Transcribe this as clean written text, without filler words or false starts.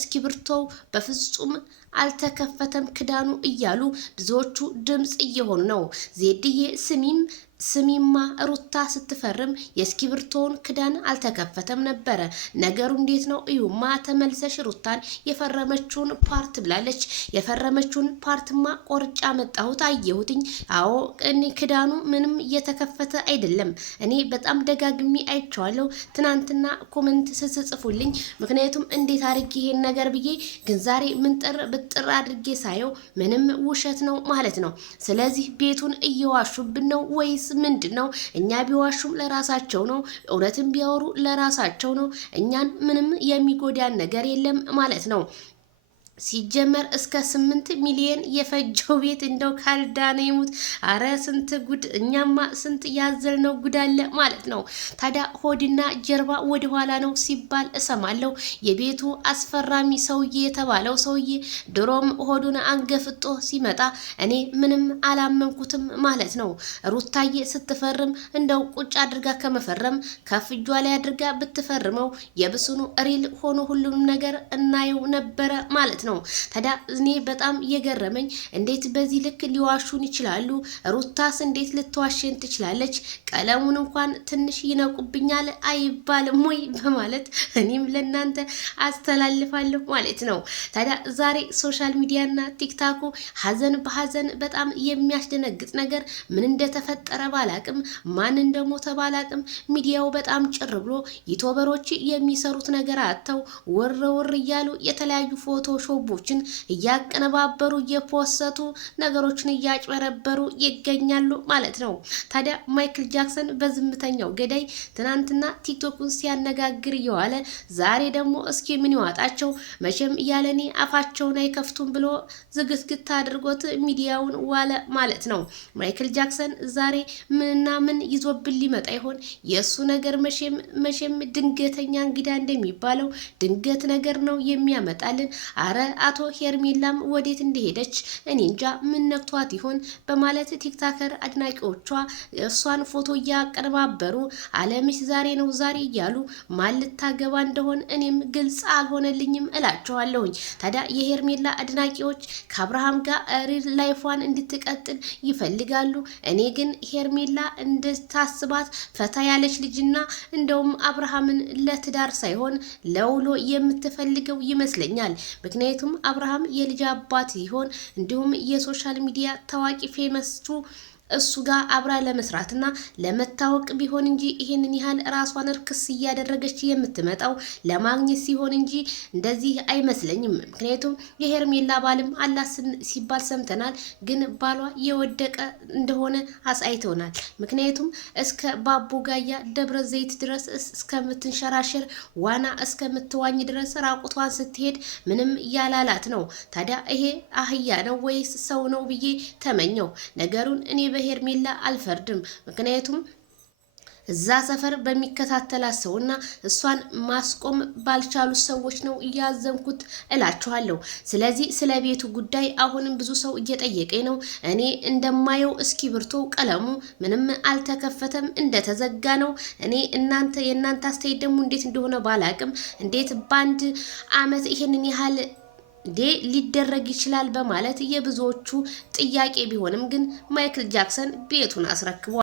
እስክሪብቶው በፍጹም አልተከፈተም ክዳኑ እያሉ ብዙዎቹ ድምጽ እየሆኑ ነው። ዜድዬ ስሚማ ሩታ ስትፈርም የእስክሪብቶውን ክዳን አልተከፈተም ነበረ። ነገሩ እንዴት ነው? እዩማ ተመልሰሽ ሩታን የፈረመችውን ፓርት ብላለች። የፈረመችውን ፓርትማ ቆርጫ መጣሁት አየሁትኝ። አዎ እኔ ክዳኑ ምንም እየተከፈተ አይደለም። እኔ በጣም ደጋግሚ አይቼዋለሁ ትናንትና ኮሜንት ስትጽፉልኝ። ምክንያቱም እንዴት አድርጌ ይሄን ነገር ብዬ ግን ዛሬ ምንጥር ብጥር አድርጌ ሳየው ምንም ውሸት ነው ማለት ነው። ስለዚህ ቤቱን እየዋሹብን ነው ወይስ ምንድን ነው? እኛ ቢዋሹም ለራሳቸው ነው፣ እውነትም ቢያወሩ ለራሳቸው ነው። እኛን ምንም የሚጎዳን ነገር የለም ማለት ነው። ሲጀመር እስከ 8 ሚሊዮን የፈጀው ቤት እንደው ካልዳነ ይሙት። አረ ስንት ጉድ! እኛማ ስንት ያዘልነው ጉድ አለ ማለት ነው። ታዲያ ሆድና ጀርባ ወደ ኋላ ነው ሲባል እሰማለሁ። የቤቱ አስፈራሚ ሰውዬ የተባለው ሰውዬ ድሮም ሆዱን አንገፍጦ ሲመጣ እኔ ምንም አላመንኩትም ማለት ነው። ሩታዬ ስትፈርም እንደው ቁጭ አድርጋ ከመፈረም ከፍ እጇ ላይ አድርጋ ብትፈርመው የብሱኑ ሪል ሆኖ ሁሉንም ነገር እናየው ነበረ ማለት ነው። ታዲያ እኔ በጣም የገረመኝ እንዴት በዚህ ልክ ሊዋሹን ይችላሉ? ሩታስ እንዴት ልትዋሽን ትችላለች? ቀለሙን እንኳን ትንሽ ይነቁብኛል አይባልም ወይ በማለት እኔም ለእናንተ አስተላልፋለሁ ማለት ነው። ታዲያ ዛሬ ሶሻል ሚዲያና ቲክታኩ ሀዘን በሀዘን በጣም የሚያስደነግጥ ነገር ምን እንደተፈጠረ ባላቅም ማን እንደሞተ ባላቅም ሚዲያው በጣም ጭር ብሎ ዩቲዩበሮች የሚሰሩት ነገር አጥተው ወር እያሉ የተለያዩ ፎቶሾፖችን እያቀነባበሩ እየፖሰቱ ነገሮችን እያጭበረበሩ ይገኛሉ ማለት ነው። ታዲያ ማይክል ጃክሰን በዝምተኛው ገዳይ ትናንትና ቲክቶኩን ሲያነጋግር እየዋለ ዛሬ ደግሞ እስኪ ምን ይዋጣቸው መቼም ያለኔ አፋቸውን አይከፍቱም ብሎ ዝግትግት አድርጎት ሚዲያውን ዋለ ማለት ነው። ማይክል ጃክሰን ዛሬ ምንና ምን ይዞብን ሊመጣ ይሆን? የእሱ ነገር መቼም ድንገተኛ እንግዳ እንደሚባለው ድንገት ነገር ነው የሚያመጣልን። አረ አቶ ሄርሜላም ወዴት እንደሄደች እኔ እንጃ ምን ነክቷት ይሆን በማለት ቲክታከር አድናቂዎቿ እሷን ፎቶ እያቀነባበሩ አለምሽ ዛሬ ነው ዛሬ እያሉ ማን ልታገባ እንደሆን እኔም ግልጽ አልሆነልኝም እላቸዋለሁኝ። ታዲያ የሄርሜላ አድናቂዎች ከአብርሃም ጋር ሪል ላይፏን እንድትቀጥል ይፈልጋሉ። እኔ ግን ሄርሜላ እንድታስባት ፈታ ያለች ልጅና እንደውም አብርሃምን ለትዳር ሳይሆን ለውሎ የምትፈልገው ይመስለኛል። ምክንያቱም አብርሃም የልጅ አባት ይሆን እንዲሁም የሶሻል ሚዲያ ታዋቂ ፌመስቱ እሱ ጋር አብራ ለመስራትና ለመታወቅ ቢሆን እንጂ ይሄንን ያህል ራሷን እርክስ እያደረገች የምትመጣው ለማግኘት ሲሆን እንጂ እንደዚህ አይመስለኝም። ምክንያቱም የሄርሜላ ባልም አላት ሲባል ሰምተናል፣ ግን ባሏ የወደቀ እንደሆነ አሳይተውናል። ምክንያቱም እስከ ባቦ ጋያ ደብረ ዘይት ድረስ እስከምትንሸራሸር ዋና እስከምትዋኝ ድረስ ራቁቷን ስትሄድ ምንም ያላላት ነው። ታዲያ ይሄ አህያ ነው ወይስ ሰው ነው ብዬ ተመኘው። ነገሩን እኔ ሄርሜላ አልፈርድም። ምክንያቱም እዛ ሰፈር በሚከታተላት ሰውና እሷን ማስቆም ባልቻሉ ሰዎች ነው እያዘንኩት እላችኋለሁ። ስለዚህ ስለ ቤቱ ጉዳይ አሁንም ብዙ ሰው እየጠየቀኝ ነው። እኔ እንደማየው እስክሪብቶ ቀለሙ ምንም አልተከፈተም እንደተዘጋ ነው። እኔ የእናንተ አስተያየት ደግሞ እንዴት እንደሆነ ባላቅም እንዴት በአንድ አመት ይሄንን ያህል ሊደረግ ይችላል በማለት የብዙዎቹ ጥያቄ ቢሆንም ግን ማይክል ጃክሰን ቤቱን አስረክቧል።